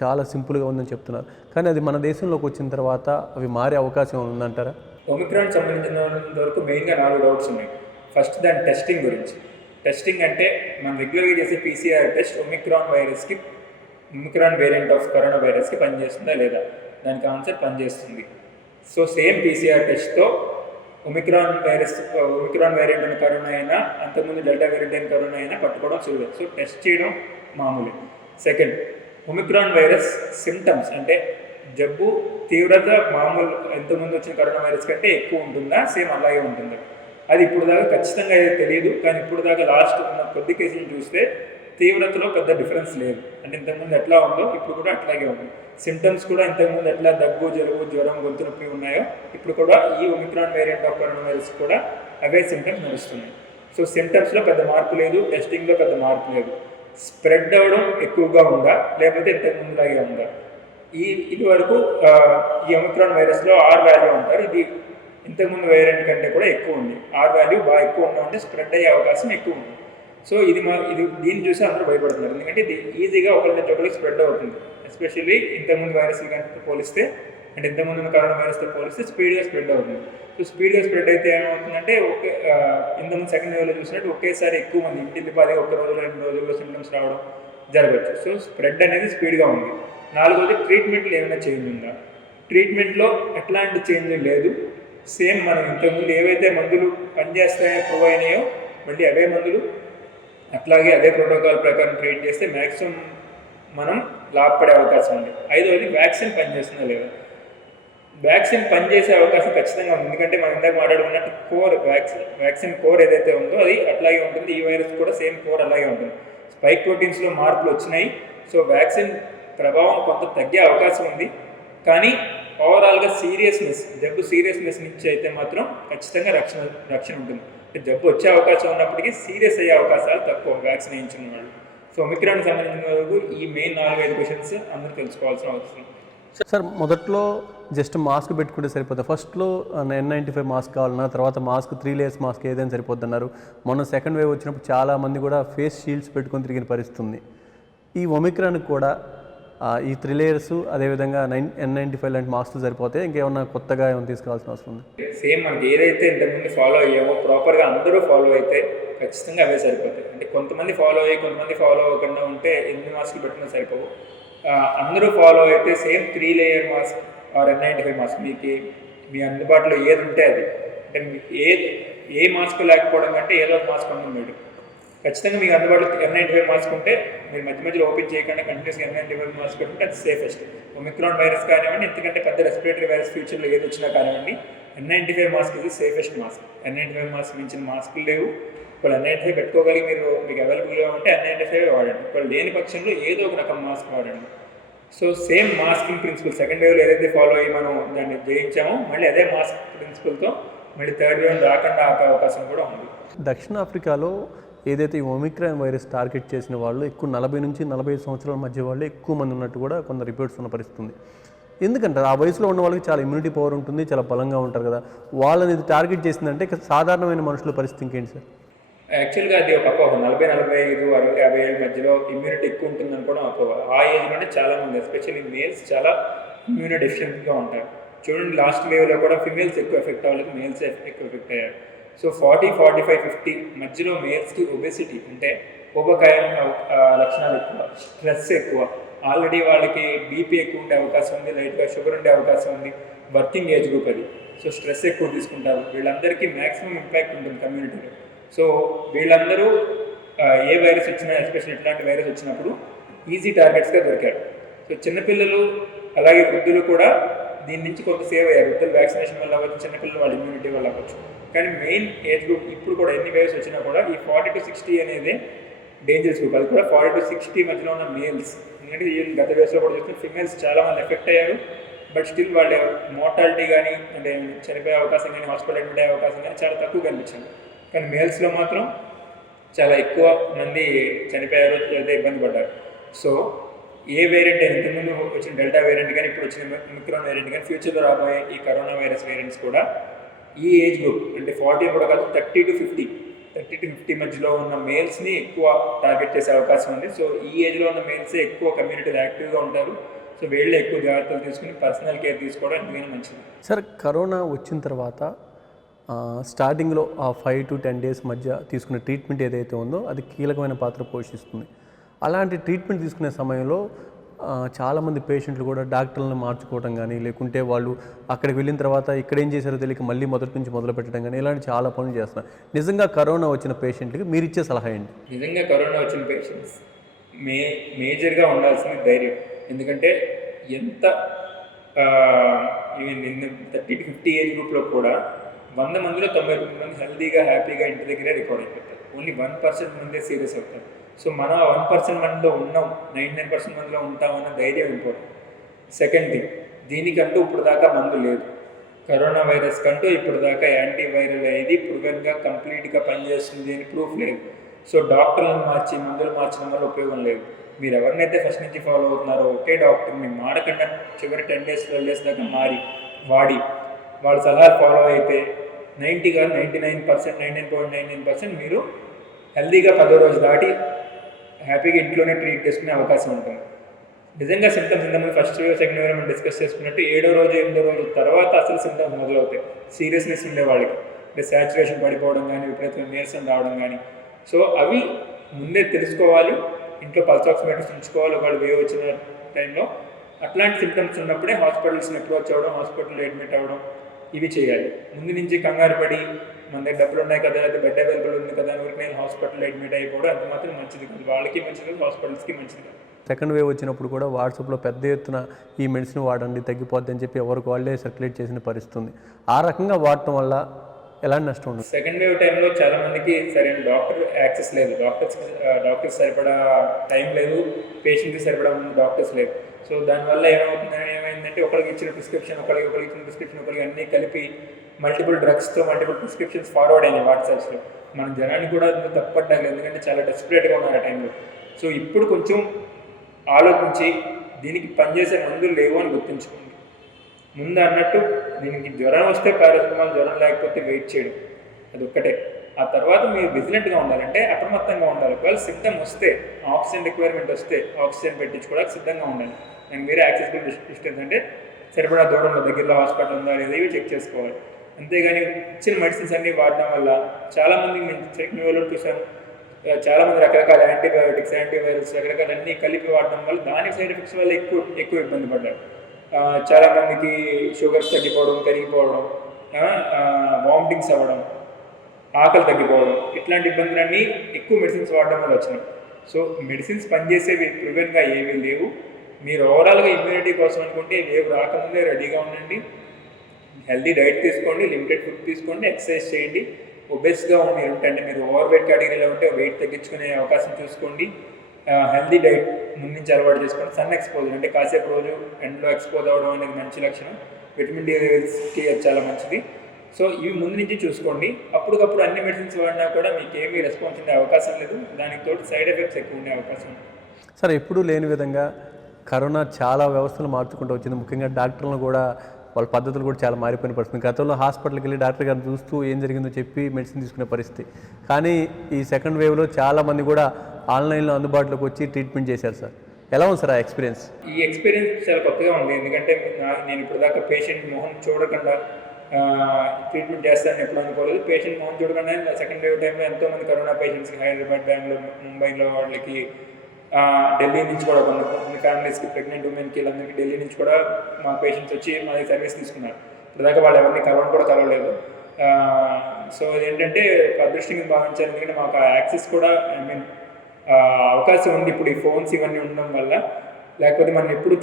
చాలా సింపుల్గా ఉందని చెప్తున్నారు. కానీ అది మన దేశంలోకి వచ్చిన తర్వాత అవి మారే అవకాశం ఉందంటారా? ఒమిక్రాన్ సంబంధించినంత వరకు మెయిన్గా 4 డౌట్స్ ఉన్నాయి. ఫస్ట్ దాని టెస్టింగ్ గురించి. టెస్టింగ్ అంటే మనం రెగ్యులర్గా చేసే PCR test Omicron variant of corona వైరస్కి పనిచేస్తుందా లేదా, దానికి ఆన్సర్ పనిచేస్తుంది. సో సేమ్ పీసీఆర్ టెస్ట్తో ఒమిక్రాన్ వేరియంట్ అయిన కరోనా అయినా, అంతకుముందు డెల్టా వేరియంట్ అయిన కరోనా అయినా పట్టుకోవడం సులువే. సో టెస్ట్ చేయడం మామూలే. సెకండ్, ఒమిక్రాన్ వైరస్ సిమ్టమ్స్ అంటే జబ్బు తీవ్రత మామూలు ఇంతకుముందు వచ్చిన కరోనా వైరస్ కంటే ఎక్కువ ఉంటుందా, సేమ్ అలాగే ఉంటుందా, అది ఇప్పుడు దాకా ఖచ్చితంగా అయితే తెలియదు. కానీ ఇప్పుడు దాకా లాస్ట్ ఉన్న కొద్ది కేసులు చూస్తే తీవ్రతలో పెద్ద డిఫరెన్స్ లేదు. అంటే ఇంతకుముందు ఎట్లా ఉందో ఇప్పుడు కూడా అట్లాగే ఉంది. సిమ్టమ్స్ కూడా ఇంతకుముందు ఎట్లా దగ్గు, జలుబు, జ్వరం, గొంతు నొప్పి ఉన్నాయో ఇప్పుడు కూడా ఈ Omicron variant of corona virus కూడా అవే సిమ్టమ్స్ నడుస్తున్నాయి. సో సిమ్టమ్స్లో పెద్ద మార్పు లేదు, టెస్టింగ్లో పెద్ద మార్పు లేదు. స్ప్రెడ్ అవ్వడం ఎక్కువగా ఉందా లేకపోతే ఇంతకుముందులాగే ఉందా, ఇది వరకు ఈ ఒమిక్రాన్ వైరస్లో R వాల్యూ అంటారు, ఇది ఇంతకుముందు వేరియంట్ కంటే కూడా ఎక్కువ ఉంది. R వాల్యూ బాగా ఎక్కువ ఉండడం స్ప్రెడ్ అయ్యే అవకాశం ఎక్కువ ఉంది. సో దీన్ని చూసి అందరూ భయపడుతున్నారు, ఎందుకంటే ఇది ఈజీగా ఒకరి నుంచి ఒకరికి స్ప్రెడ్ అవుతుంది. ఎస్పెషల్లీ ఇంతకుముందు వైరస్లు కంటే పోలిస్తే అంటే ఇంతకుముందు ఉన్న కరోనా వైరస్తో పోలిస్తే స్పీడ్గా స్ప్రెడ్ అవుతుంది. సో స్పీడ్గా స్ప్రెడ్ అయితే ఏమవుతుందంటే ఇంతకుముందు సెకండ్ వేవ్లో చూసినట్టు ఒకేసారి ఎక్కువ మంది ఇంటిల్లిపాది ఒక రోజు 2 రోజుల్లో సిమ్టమ్స్ రావడం జరగచ్చు. సో స్ప్రెడ్ అనేది స్పీడ్గా ఉంది. 4వది ట్రీట్మెంట్లో ఏమైనా చేంజ్ ఉందా? ట్రీట్మెంట్లో ఎట్లాంటి చేంజ్ లేదు. సేమ్ మనం ఇంతకుముందు ఏవైతే మందులు పనిచేస్తాయో ప్రూవ్ అయినాయో మళ్ళీ అవే మందులు అట్లాగే అదే ప్రోటోకాల్ ప్రకారం ట్రీట్ చేస్తే మ్యాక్సిమం మనం లాభపడే అవకాశం ఉంది. 5వది వ్యాక్సిన్ పనిచేస్తుందా లేదా? వ్యాక్సిన్ పనిచేసే అవకాశం ఖచ్చితంగా ఉంది. ఎందుకంటే మనం ఇందాక మాట్లాడుకున్నట్టు కోర్ వ్యాక్సిన్ కోర్ ఏదైతే ఉందో అది అట్లాగే ఉంటుంది. ఈ వైరస్ కూడా సేమ్ కోర్ అలాగే ఉంటుంది. స్పైక్ ప్రోటీన్స్లో మార్పులు వచ్చినాయి. సో వ్యాక్సిన్ ప్రభావం కొంత తగ్గే అవకాశం ఉంది. కానీ ఓవరాల్గా జబ్బు సీరియస్నెస్ నుంచి అయితే మాత్రం ఖచ్చితంగా రక్షణ ఉంటుంది. జబ్బు వచ్చే అవకాశం ఉన్నప్పటికీ సీరియస్ అయ్యే అవకాశాలు తక్కువ వ్యాక్సిన్ వేయించిన వాళ్ళు. సో ఒమిక్రాన్కి సంబంధించిన వరకు ఈ మెయిన్ 4-5 క్వశ్చన్స్ అందరూ తెలుసుకోవాల్సిన అవసరం. సార్ మొదట్లో జస్ట్ మాస్క్ పెట్టుకుంటే సరిపోతుంది. ఫస్ట్లో N95 మాస్క్ కావాలన్నా, తర్వాత మాస్క్ 3 లేయర్స్ మాస్క్ ఏదైనా సరిపోద్ది అన్నారు. మొన్న సెకండ్ వేవ్ వచ్చినప్పుడు చాలామంది కూడా ఫేస్ షీల్డ్స్ పెట్టుకొని తిరిగిన పరిస్థితి ఉంది. ఈ ఒమిక్రాన్కి కూడా ఈ 3 లేయర్స్ అదేవిధంగా N95 లాంటి మాస్కులు సరిపోతాయి, ఇంకేమన్నా కొత్తగా ఏమైనా తీసుకోవాల్సిన అవసరం ఉంది? సేమ్ మనకి ఏదైతే ఇంతకుముందు ఫాలో అయ్యామో ప్రాపర్గా అందరూ ఫాలో అయితే ఖచ్చితంగా అవే సరిపోతాయి. అంటే కొంతమంది ఫాలో అయ్యి కొంతమంది ఫాలో అవ్వకుండా ఉంటే ఎన్ని మాస్కులు పెట్టినా సరిపోవు. అందరూ ఫాలో అయితే same 3 layer mask or N95 mask మీ అందుబాటులో ఏది ఉంటే అది. అంటే మీకు ఏ మాస్క్ లేకపోవడం కంటే ఏదో ఒక మాస్క్ ఉండడం మీరు ఖచ్చితంగా మీకు అందుబాటులో N95 మాస్క్ ఉంటే మీరు మధ్యలో ఓపెన్ చేయకుండా కంటిన్యూస్గా N95 మాస్క్ పెట్టుకుంటే అది సేఫెస్ట్. ఒమిక్రాన్ వైరస్ కానివ్వండి, ఎందుకంటే పెద్ద రెస్పిరేటరీ వైరస్ ఫ్యూచర్లో ఏది వచ్చినా కానివ్వండి, N95 మాస్క్ ఇది సేఫెస్ట్ మాస్క్. N95 మాస్క్ మించిన మాస్కులు లేవు. ఇప్పుడు N95 పెట్టుకోగలిగి మీకు అవైలబుల్గా ఉంటే N95 వాడండి. ఇప్పుడు లేని పక్షంలో ఏదో ఒక రకం మాస్క్ వాడండి. So same masking principle second వేవ్లో ఏదైతే ఫాలో అయ్యి మనం దాన్ని జయించామో మళ్ళీ అదే మాస్క్ ప్రిన్సిపల్తో మళ్ళీ థర్డ్ వేవ్ రాకుండా ఆపే అవకాశం కూడా ఉంది. దక్షిణాఫ్రికాలో ఏదైతే ఈ ఒమిక్రాన్ వైరస్ టార్గెట్ చేసిన వాళ్ళు ఎక్కువ 40 నుంచి 45 సంవత్సరాల మధ్య వాళ్ళు ఎక్కువ మంది ఉన్నట్టు కూడా కొంత రిపోర్ట్స్ ఉన్న పరిస్థితి ఉంది. ఎందుకంటే ఆ వయసులో ఉన్న వాళ్ళకి చాలా ఇమ్యూనిటీ పవర్ ఉంటుంది, చాలా బలంగా ఉంటారు కదా, వాళ్ళని ఇది టార్గెట్ చేసిందంటే సాధారణమైన మనుషుల పరిస్థితి ఇంకేంటి సార్? యాక్చువల్గా అది ఒక అపోహ. 40, 45, 60, 50 ఏళ్ళ మధ్యలో ఇమ్యూనిటీ ఎక్కువ ఉంటుందని కూడా అపోహ. ఆ ఏజ్లోనే చాలామంది ఎస్పెషల్లీ మేల్స్ చాలా ఇమ్యూనో డెఫిషియెంట్గా ఉంటారు. చూడండి లాస్ట్ వేవ్లో కూడా ఫిమేల్స్ ఎక్కువ ఎఫెక్ట్ అవ్వలేదు, మేల్స్ ఎక్కువ ఎఫెక్ట్ అయ్యారు. సో 40, 45, 50 మధ్యలో మేల్స్కి ఒబెసిటీ అంటే ఊబకాయం లక్షణాలు ఎక్కువ, స్ట్రెస్ ఎక్కువ, ఆల్రెడీ వాళ్ళకి బీపీ ఎక్కువ ఉండే అవకాశం ఉంది, లైట్గా షుగర్ ఉండే అవకాశం ఉంది, వర్కింగ్ ఏజ్ గ్రూప్ అది. సో స్ట్రెస్ ఎక్కువ తీసుకుంటారు. వీళ్ళందరికీ మ్యాక్సిమం ఇంపాక్ట్ ఉంటుంది కమ్యూనిటీలో. సో వీళ్ళందరూ ఏ వైరస్ వచ్చినా, ఎస్పెషల్లీ ఇట్లాంటి వైరస్ వచ్చినప్పుడు ఈజీ టార్గెట్స్గా దొరికారు. సో చిన్నపిల్లలు అలాగే వృద్ధులు కూడా దీని నుంచి కొంత సేవ్ అయ్యారు. వృద్ధులు వ్యాక్సినేషన్ వల్ల అవ్వచ్చు, చిన్నపిల్లలు వాళ్ళ ఇమ్యూనిటీ వల్ల అవ్వచ్చు. కానీ మెయిన్ ఏజ్ గ్రూప్ ఇప్పుడు కూడా ఎన్ని వైరస్ వచ్చినా కూడా ఈ 40 to 60 అనేది డేంజరస్ గ్రూప్. అది కూడా 40 to 60 మధ్యలో ఉన్న మేల్స్. ఎందుకంటే ఈ గత వేవ్స్లో కూడా చూస్తే ఫిమేల్స్ చాలామంది ఎఫెక్ట్ అయ్యారు. బట్ స్టిల్ వాళ్ళ మోర్టాలిటీ కానీ అంటే చనిపోయే అవకాశం కానీ, హాస్పిటల్ అడ్మిట్ అయ్యే అవకాశం కానీ చాలా తక్కువ కనిపించింది. కానీ మేల్స్లో మాత్రం చాలా ఎక్కువ మంది చనిపోయారు లేదా ఇబ్బంది పడ్డారు. సో ఏ వేరియంట్ అయినా, ఇంతకుముందు వచ్చిన డెల్టా వేరియంట్ కానీ ఇప్పుడు వచ్చిన ఒమిక్రాన్ వేరియంట్ కానీ ఫ్యూచర్లో రాబోయే ఈ కరోనా వైరస్ వేరియంట్స్ కూడా ఈ ఏజ్ గ్రూప్ అంటే 40 కూడా కాదు 30 to 50 మధ్యలో ఉన్న మేల్స్ని ఎక్కువ టార్గెట్ చేసే అవకాశం ఉంది. సో ఈ ఏజ్లో ఉన్న మేల్సే ఎక్కువ కమ్యూనిటీలో యాక్టివ్గా ఉంటారు. సో వీళ్ళే ఎక్కువ జాగ్రత్తలు తీసుకుని పర్సనల్ కేర్ తీసుకోవడం ఎందుకైనా మంచిది. సార్ కరోనా వచ్చిన తర్వాత స్టార్టింగ్లో ఆ 5 to 10 days మధ్య తీసుకునే ట్రీట్మెంట్ ఏదైతే ఉందో అది కీలకమైన పాత్ర పోషిస్తుంది. అలాంటి ట్రీట్మెంట్ తీసుకునే సమయంలో చాలామంది పేషెంట్లు కూడా డాక్టర్లను మార్చుకోవడం కానీ, లేకుంటే వాళ్ళు అక్కడికి వెళ్ళిన తర్వాత ఇక్కడ ఏం చేశారో తెలియక మళ్ళీ మొదటి నుంచి మొదలు పెట్టడం కానీ, ఇలాంటి చాలా పనులు చేస్తున్నారు. నిజంగా కరోనా వచ్చిన పేషెంట్కి మీరు ఇచ్చే సలహా ఏంటి? నిజంగా కరోనా వచ్చిన పేషెంట్స్ మేజర్గా ఉండాల్సింది ధైర్యం. ఎందుకంటే ఎంత ఈవెన్ 30 to 50 ఏజ్ గ్రూప్లో కూడా 100 మందిలో 99 మంది హెల్తీగా హ్యాపీగా ఇంటి దగ్గరే రికవర్ అయిపోతారు. ఓన్లీ 1% మందే సీరియస్ అవుతారు. సో మనం 1% మందిలో ఉన్నాం, 99% మందిలో ఉంటామన్న ధైర్యం ఇంపార్టెంట్. సెకండ్ థింగ్, దీనికంటూ ఇప్పుడు దాకా మందు లేదు. కరోనా వైరస్ కంటూ ఇప్పుడు దాకా యాంటీవైరల్ అనేది ప్రూవెన్గా కంప్లీట్గా పనిచేస్తుంది అని ప్రూఫ్ లేదు. సో డాక్టర్లను మార్చి మందులు మార్చడం వల్ల ఉపయోగం లేదు. మీరు ఎవరినైతే ఫస్ట్ నుంచి ఫాలో అవుతున్నారో ఒకే డాక్టర్ని మాడకుండా చివరి 10 days 12 days దాకా వాడి వాళ్ళ సలహాలు ఫాలో అయితే 99.99% మీరు హెల్తీగా 10వ రోజు దాటి హ్యాపీగా ఇంట్లోనే ట్రీట్ చేసుకునే అవకాశం ఉంటుంది. నిజంగా సిమ్టమ్స్ ఇంతకుముందు ఫస్ట్ వేవ్ సెకండ్ వేవ్ మనం డిస్కస్ చేసుకున్నట్టు 7వ రోజు 8వ రోజు తర్వాత అసలు సిమ్టమ్స్ మొదలవుతాయి. సీరియస్నెస్ ఉండే వాళ్ళకి అంటే సాచురేషన్ పడిపోవడం కానీ, విపరీతమైన నీరసం రావడం కానీ. సో అవి ముందే తెలుసుకోవాలి, ఇంట్లో పల్స్ ఆక్సిమీటర్స్ ఉంచుకోవాలి ఒకవేళ వేవ్ వచ్చిన టైంలో. అట్లాంటి సిమ్టమ్స్ ఉన్నప్పుడే హాస్పిటల్స్ని అప్రోచ్ అవ్వడం, హాస్పిటల్లో అడ్మిట్ అవ్వడం ఇవి చేయాలి. ముందు నుంచి కంగారు పడి మన దగ్గర డబ్బులు ఉన్నాయి కదా, లేదా బెడ్ అవైలబుల్ ఉంది కదా అని ఊరికి నేను హాస్పిటల్లో అడ్మిట్ అయిపోవడం అంత మాత్రం మంచిది కాదు. వాళ్ళకి మంచిది కాదు, హాస్పిటల్స్కి మంచిది కాదు. సెకండ్ వేవ్ వచ్చినప్పుడు కూడా వాట్సాప్లో పెద్ద ఎత్తున ఈ మెడిసిన్ వాడండి తగ్గిపోద్ది అని చెప్పి ఎవరికి వాళ్ళే సర్క్యులేట్ చేసిన పరిస్థితి ఉంది. ఆ రకంగా వాడటం వల్ల ఎలాంటి నష్టం ఉండదు? సెకండ్ వేవ్ టైంలో చాలా మందికి సరైన డాక్టర్ యాక్సెస్ లేదు, డాక్టర్స్ సరిపడా టైం లేదు, పేషెంట్కి సరిపడా డాక్టర్స్ లేదు. సో దానివల్ల ఏమైందంటే ఒకరికి ఇచ్చిన ప్రిస్క్రిప్షన్ ఒకరికి అన్నీ కలిపి మల్టిపుల్ డ్రగ్స్తో మల్టిపుల్ ప్రిస్క్రిప్షన్స్ ఫార్వర్డ్ అయినాయి వాట్సాప్స్లో. మన జనాన్ని కూడా తప్పట్లేదు, ఎందుకంటే చాలా డెస్పరేట్గా ఉన్నారు ఆ టైంలో. సో ఇప్పుడు కొంచెం ఆలోచించి దీనికి పనిచేసే మందులు లేవు అని గుర్తుంచుకోండి. ముందు అన్నట్టు దీనికి జ్వరం వస్తే పారాసిటమాల్, జ్వరం లేకపోతే వెయిట్ చేయడం, అది ఒక్కటే. ఆ తర్వాత మీరు విజిలెంట్గా ఉండాలంటే అప్రమత్తంగా ఉండాలి. ఒకవేళ సిమ్టమ్ వస్తే, ఆక్సిజన్ రిక్వైర్మెంట్ వస్తే ఆక్సిజన్ పెట్టించుకోవడానికి సిద్ధంగా ఉండాలి. దానికి వేరే యాక్సెసిబుల్ డిస్టెన్స్ అంటే సరిపడా దూరంలో దగ్గరలో హాస్పిటల్ ఉందా లేదా ఇవి చెక్ చేసుకోవాలి. అంతేగాని ఇచ్చిన మెడిసిన్స్ అన్నీ వాడడం వల్ల చాలామంది నేను సెకండ్ వేవ్లో చూసాను, చాలామంది రకరకాల యాంటీబయాటిక్స్, యాంటీవైరల్స్ రకరకాల అన్నీ కలిపి వాడడం వల్ల దాని సైడ్ ఎఫెక్ట్స్ వల్ల ఎక్కువ ఇబ్బంది పడ్డారు. చాలామందికి షుగర్స్ తగ్గిపోవడం, కరిగిపోవడం, వామిటింగ్స్ అవ్వడం, ఆకలి తగ్గిపోవడం, ఇట్లాంటి ఇబ్బందులన్నీ ఎక్కువ మెడిసిన్స్ వాడడం వల్ల వచ్చినాయి. సో మెడిసిన్స్ పనిచేసేవి ప్రివెంట్గా ఏమీ లేవు. మీరు ఓవరాల్గా ఇమ్యూనిటీ కోసం అనుకుంటే వేవ్ రాకముందే రెడీగా ఉండండి. హెల్దీ డైట్ తీసుకోండి, లిమిటెడ్ ఫుడ్ తీసుకోండి, ఎక్సర్సైజ్ చేయండి. ఒబెస్గా మీరు ఉంటే అంటే మీరు ఓవర్ వెయిట్ కేటగిరీలో ఉంటే వెయిట్ తగ్గించుకునే అవకాశం చూసుకోండి. హెల్దీ డైట్ ముందు నుంచి అలవాటు చేసుకోండి. సన్ ఎక్స్పోజర్ అంటే కాసేపు రోజు ఎండలో ఎక్స్పోజ్ అవ్వడం అనేది మంచి లక్షణం. విటమిన్ డి లెవెల్స్కి అది చాలా మంచిది. సో ఇవి ముందు నుంచి చూసుకోండి. అప్పటికప్పుడు అన్ని మెడిసిన్స్ వాడినా కూడా మీకు ఏమీ రెస్పాన్స్ ఉండే అవకాశం లేదు, దానికి తోటి సైడ్ ఎఫెక్ట్స్ ఎక్కువ ఉండే అవకాశం ఉంది. సరే, ఎప్పుడూ లేని విధంగా కరోనా చాలా వ్యవస్థలు మార్చుకుంటూ వచ్చింది. ముఖ్యంగా డాక్టర్లను కూడా వాళ్ళ పద్ధతులు కూడా చాలా మారిపోయిన పరిస్థితి. గతంలో హాస్పిటల్కి వెళ్ళి డాక్టర్ గారిని చూస్తూ ఏం జరిగిందో చెప్పి మెడిసిన్ తీసుకునే పరిస్థితి. కానీ ఈ సెకండ్ వేవ్లో చాలామంది కూడా ఆన్లైన్లో అందుబాటులోకి వచ్చి ట్రీట్మెంట్ చేశారు సార్. ఎలా ఉంది సార్ ఆ ఎక్స్పీరియన్స్? ఈ ఎక్స్పీరియన్స్ చాలా కొత్తగా ఉంది. ఎందుకంటే నేను ఇప్పటిదాకా పేషెంట్ మొహం చూడకుండా ట్రీట్మెంట్ చేస్తానని ఎప్పుడు అనుకోలేదు. పేషెంట్ మొహం చూడకుండా సెకండ్ వేవ్ టైంలో ఎంతోమంది కరోనా పేషెంట్స్కి హైదరాబాద్, బెంగళూరు, ముంబైలో వాళ్ళకి, ఢిల్లీ నుంచి కూడా కొన్ని ఫ్యామిలీస్కి, ప్రెగ్నెంట్ ఉమెన్కి వీళ్ళందరికీ ఢిల్లీ నుంచి కూడా మా పేషెంట్స్ వచ్చి మా సర్వీస్ తీసుకున్నారు. ఇప్పటిదాకా వాళ్ళు ఎవరిని కలవలేదు. సో ఏంటంటే అదృష్టంగా భావించారు, ఎందుకంటే మాకు ఆ యాక్సెస్ కూడా అవకాశం ఉంది ఇప్పుడు ఈ ఫోన్స్ ఇవన్నీ ఉండడం వల్ల. లేకపోతే మనం ఎప్పుడు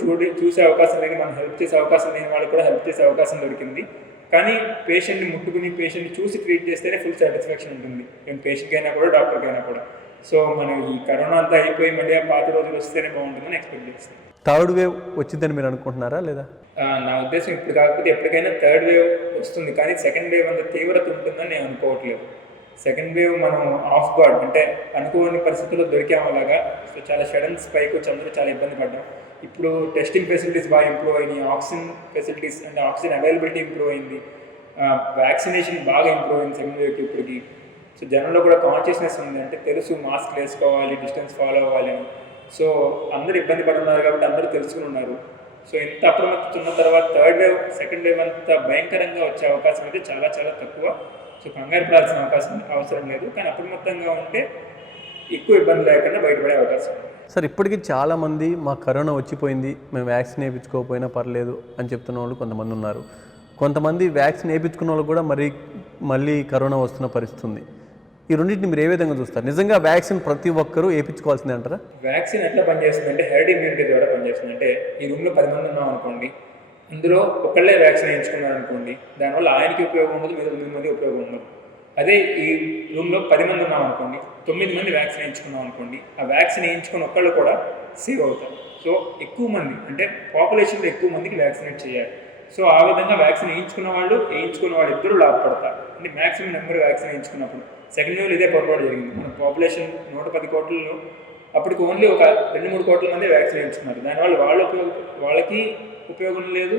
చూసే అవకాశం లేదు, మనం హెల్ప్ చేసే అవకాశం లేని వాళ్ళకి కూడా హెల్ప్ చేసే అవకాశం దొరికింది. కానీ పేషెంట్ని ముట్టుకుని పేషెంట్ని చూసి ట్రీట్ చేస్తేనే ఫుల్ సాటిస్ఫాక్షన్ ఉంటుంది, ఈవెన్ పేషెంట్కి అయినా కూడా డాక్టర్కి అయినా కూడా. సో మనం ఈ కరోనా అంతా అయిపోయి మళ్ళీ పాత రోజులు వస్తేనే బాగుంటుందని ఎక్స్పెక్ట్ చేస్తాం. థర్డ్ వేవ్ వచ్చిందని మీరు అనుకుంటున్నారా లేదా? నా ఉద్దేశం ఇప్పుడు కాకపోతే ఎప్పటికైనా థర్డ్ వేవ్ వస్తుంది, కానీ సెకండ్ వేవ్ అంత తీవ్రత ఉంటుందని నేను అనుకోవట్లేదు. సెకండ్ వేవ్ మనం ఆఫ్ గార్డ్ అంటే అనుకోని పరిస్థితుల్లో దొరికాం అలాగా. సో చాలా సడన్ స్పైక్ వచ్చి అందరూ చాలా ఇబ్బంది పడ్డాం. ఇప్పుడు టెస్టింగ్ ఫెసిలిటీస్ బాగా ఇంప్రూవ్ అయినాయి, ఆక్సిజన్ ఫెసిలిటీస్ అంటే ఆక్సిజన్ అవైలబిలిటీ ఇంప్రూవ్ అయింది, వ్యాక్సినేషన్ బాగా ఇంప్రూవ్ అయింది సెకండ్ వేవ్కి ఇప్పటికి. సో జనంలో కూడా కాన్షియస్నెస్ ఉంది, అంటే తెలుసు మాస్క్ వేసుకోవాలి, డిస్టెన్స్ ఫాలో అవ్వాలి అని. సో అందరూ ఇబ్బంది పడుతున్నారు కాబట్టి అందరూ తెలుసుకుని ఉన్నారు. సో ఇంత అప్రమత్తత ఉన్న తర్వాత థర్డ్ వేవ్ సెకండ్ వేవ్ అంత భయంకరంగా వచ్చే అవకాశం అయితే చాలా చాలా తక్కువ. సో కంగారు పడాల్సిన అవసరం లేదు, కానీ అప్రమత్తంగా ఉంటే ఎక్కువ ఇబ్బంది లేకుండా బయటపడే అవకాశం. సార్, ఇప్పటికీ చాలామంది మా కరోనా వచ్చిపోయింది, మేము వ్యాక్సిన్ వేయించుకోకపోయినా పర్లేదు అని చెప్తున్న వాళ్ళు కొంతమంది ఉన్నారు. కొంతమంది వ్యాక్సిన్ వేయించుకున్న వాళ్ళు కూడా మళ్ళీ కరోనా వస్తున్న పరిస్థితి ఉంది. ఈ రెండింటిని మీరు ఏ విధంగా చూస్తారు? నిజంగా వ్యాక్సిన్ ప్రతి ఒక్కరూ వేయించుకోవాల్సిందే అంటారా? వ్యాక్సిన్ ఎట్లా పనిచేస్తుంది అంటే హెర్డ్ ఇమ్యూనిటీ ద్వారా పనిచేస్తుంది. అంటే ఈ రూమ్లో 10 మంది ఉన్నాం అనుకోండి, అందులో ఒకళ్ళే వ్యాక్సిన్ వేయించుకున్నారు అనుకోండి, దానివల్ల ఆయనకి ఉపయోగం ఉండదు, మీద 9 మంది ఉపయోగం ఉండదు. అదే ఈ రూమ్లో 10 మంది ఉన్నాం అనుకోండి, 9 మంది వ్యాక్సిన్ వేయించుకున్నాం అనుకోండి, ఆ వ్యాక్సిన్ వేయించుకున్న ఒక్కళ్ళు కూడా సేవ్ అవుతారు. సో ఎక్కువ మంది అంటే పాపులేషన్లో ఎక్కువ మందికి వ్యాక్సినేట్ చేయాలి. సో ఆ విధంగా వ్యాక్సిన్ వేయించుకున్న వాళ్ళు ఇద్దరు లాభపడతారు. అంటే మ్యాక్సిమం నెంబర్ వ్యాక్సిన్ వేయించుకున్నప్పుడు సెకండ్ వేవ్లో ఇదే పొరపాటు జరిగింది. మన పాపులేషన్ 110 కోట్లలో అప్పటికి ఓన్లీ ఒక 2-3 కోట్ల మంది వ్యాక్సిన్ వేయించుకున్నారు. దానివల్ల వాళ్ళకి ఉపయోగం లేదు,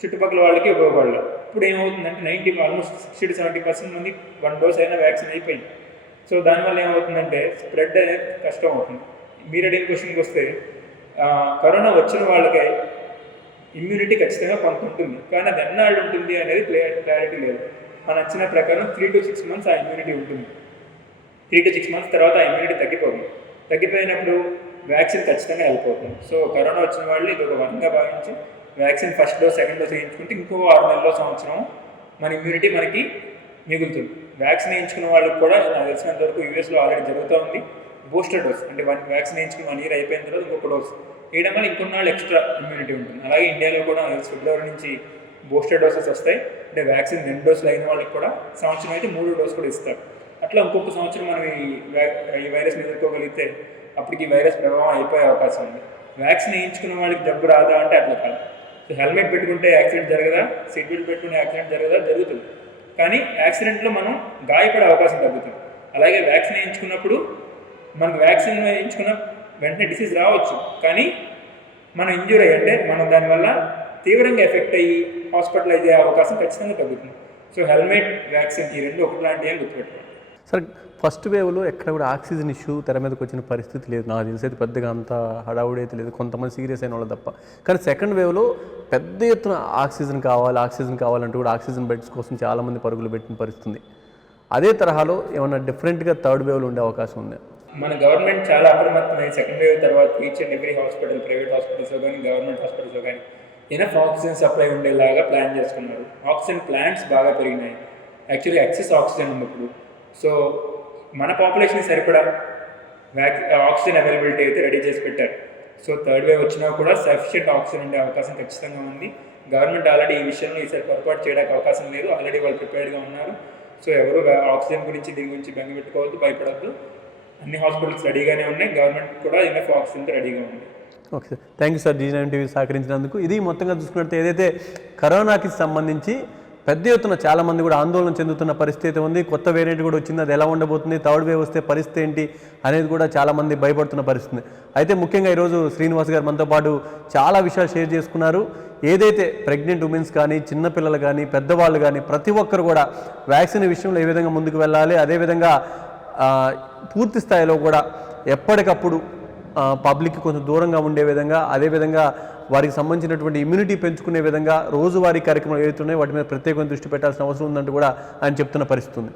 చుట్టుపక్కల వాళ్ళకి ఉపయోగపడలేదు. ఇప్పుడు ఏమవుతుందంటే ఆల్మోస్ట్ 60-70% మంది 1 డోస్ అయినా వ్యాక్సిన్ అయిపోయింది. సో దానివల్ల ఏమవుతుందంటే స్ప్రెడ్ అనేది కష్టం అవుతుంది. మీరు అడిగిన క్వశ్చన్కి వస్తే కరోనా వచ్చిన వాళ్ళకి ఇమ్యూనిటీ ఖచ్చితంగా కొంత ఉంటుంది, కానీ అది ఎన్నాళ్ళు ఉంటుంది అనేది క్లారిటీ లేదు. మన అంచనా ప్రకారం 3 to 6 months ఆ ఇమ్యూనిటీ ఉంటుంది. 3 to 6 months తర్వాత ఆ ఇమ్యూనిటీ తగ్గిపోతుంది. తగ్గిపోయినప్పుడు వ్యాక్సిన్ ఖచ్చితంగా వెళ్ళిపోతుంది. సో కరోనా వచ్చిన వాళ్ళు ఇది ఒక వరంగా భావించి vaccine first dose second dose వేయించుకుంటే ఇంకో 6 నెలల్లో సంవత్సరం మన ఇమ్యూనిటీ మనకి మిగులుతుంది. వ్యాక్సిన్ వేయించుకున్న వాళ్ళకి కూడా నాకు తెలిసినంత వరకు యూఎస్లో ఆల్రెడీ జరుగుతూ ఉంది. బూస్టర్ డోస్ అంటే వ్యాక్సిన్ వేయించుకుని 1 year అయిపోయిన తర్వాత ఇంకొక డోస్ వేయడం వల్ల ఇంకొన్నాళ్ళు ఎక్స్ట్రా ఇమ్యూనిటీ ఉంటుంది. అలాగే ఇండియాలో కూడా ఫిబ్రవరి నుంచి బూస్టర్ డోసెస్ వస్తాయి. అంటే వ్యాక్సిన్ 2 డోసులు అయిన వాళ్ళకి కూడా సంవత్సరం అయితే 3 డోసు కూడా ఇస్తారు. అట్లా ఇంకొక సంవత్సరం మనం ఈ వైరస్ని ఎదుర్కోగలిగితే అప్పటికి ఈ వైరస్ ప్రభావం అయిపోయే అవకాశం ఉంది. వ్యాక్సిన్ వేయించుకున్న వాళ్ళకి జబ్బు రాదా అంటే అట్లా కాదు. సో హెల్మెట్ పెట్టుకుంటే యాక్సిడెంట్ జరగదా, సీట్ బెల్ట్ పెట్టుకుంటే యాక్సిడెంట్ జరగదా, జరుగుతుంది. కానీ యాక్సిడెంట్లో మనం గాయపడే అవకాశం తగ్గుతుంది. అలాగే వ్యాక్సిన్ వేయించుకున్నప్పుడు మనకు వ్యాక్సిన్ వేయించుకున్న వెంటనే డిసీజ్ రావచ్చు, కానీ మనం ఇంజ్యూర్ అయ్యి అంటే మనం దానివల్ల తీవ్రంగా ఎఫెక్ట్ అయ్యి హాస్పిటలైజ్ అయ్యే అవకాశం ఖచ్చితంగా తగ్గుతుంది. సో హెల్మెట్, వ్యాక్సిన్ ఈ రెండు ఒకట్లాంటివి అని గుర్తుపెట్టుకోండి. సార్ ఫస్ట్ వేవ్లో ఎక్కడ కూడా ఆక్సిజన్ ఇష్యూ తెర మీదకి వచ్చిన పరిస్థితి లేదు, నాకు తెలిసి అయితే పెద్దగా అంత హడావుడి అయితే లేదు, కొంతమంది సీరియస్ అయిన వాళ్ళు తప్ప. కానీ సెకండ్ వేవ్లో పెద్ద ఎత్తున ఆక్సిజన్ కావాలంటూ కూడా ఆక్సిజన్ బెడ్స్ కోసం చాలామంది పరుగులు పెట్టిన పరిస్థితి. అదే తరహాలో ఏమైనా డిఫరెంట్గా థర్డ్ వేవ్లో ఉండే అవకాశం ఉంది? మన గవర్నమెంట్ చాలా అప్రమత్తమై సెకండ్ వేవ్ తర్వాత each and every hospital, private హాస్పిటల్స్లో కానీ గవర్నమెంట్ హాస్పిటల్స్లో కానీ ఎనఫ్ ఆక్సిజన్ సప్లై ఉండేలాగా ప్లాన్ చేసుకున్నారు. ఆక్సిజన్ ప్లాంట్స్ బాగా పెరిగినాయి. యాక్చువల్లీ ఎక్సెస్ ఆక్సిజన్ ఉంది ఇప్పుడు. సో మన పాపులేషన్ సరిపడా ఆక్సిజన్ అవైలబిలిటీ అయితే రెడీ చేసి పెట్టారు. సో థర్డ్ వేవ్ వచ్చినా కూడా సఫిషియెంట్ ఆక్సిజన్ ఉండే అవకాశం ఖచ్చితంగా ఉంది. గవర్నమెంట్ ఆల్రెడీ ఈ విషయంలో ఈసారి పొరపాటు చేయడానికి అవకాశం లేదు. ఆల్రెడీ వాళ్ళు ప్రిపేర్డ్గా ఉన్నారు. సో ఎవరు ఆక్సిజన్ గురించి దీని గురించి బెంగ పెట్టుకోవద్దు, భయపడద్దు. అన్ని హాస్పిటల్స్ రెడీగానే ఉన్నాయి. గవర్నమెంట్ కూడా ఎనఫ్ ఆక్సిజన్తో రెడీగా ఉంది. Okay sir, thank you sir G9 TV సహకరించినందుకు. ఇది మొత్తంగా చూసుకున్నట్టు ఏదైతే కరోనాకి సంబంధించి పెద్ద ఎత్తున చాలామంది కూడా ఆందోళన చెందుతున్న పరిస్థితి ఉంది. కొత్త వేరియంట్ కూడా వచ్చింది, అది ఎలా ఉండబోతుంది, థర్డ్ వేవ్ వస్తే పరిస్థితి ఏంటి అనేది కూడా చాలామంది భయపడుతున్న పరిస్థితి. అయితే ముఖ్యంగా ఈరోజు శ్రీనివాస్ గారు మనతో పాటు చాలా విషయాలు షేర్ చేసుకున్నారు. ఏదైతే ప్రెగ్నెంట్ ఉమెన్స్ కానీ, చిన్నపిల్లలు కానీ, పెద్దవాళ్ళు కానీ ప్రతి ఒక్కరు కూడా వ్యాక్సిన్ విషయంలో ఏ విధంగా ముందుకు వెళ్ళాలి, అదేవిధంగా పూర్తి స్థాయిలో కూడా ఎప్పటికప్పుడు పబ్లిక్కి కొంచెం దూరంగా ఉండే విధంగా, అదేవిధంగా వారికి సంబంధించినటువంటి ఇమ్యూనిటీ పెంచుకునే విధంగా రోజువారీ కార్యక్రమాలు ఏవైతే ఉన్నాయో వాటి మీద ప్రత్యేకంగా దృష్టి పెట్టాల్సిన అవసరం ఉందంటూ కూడా ఆయన చెప్తున్న పరిస్థితి ఉంది.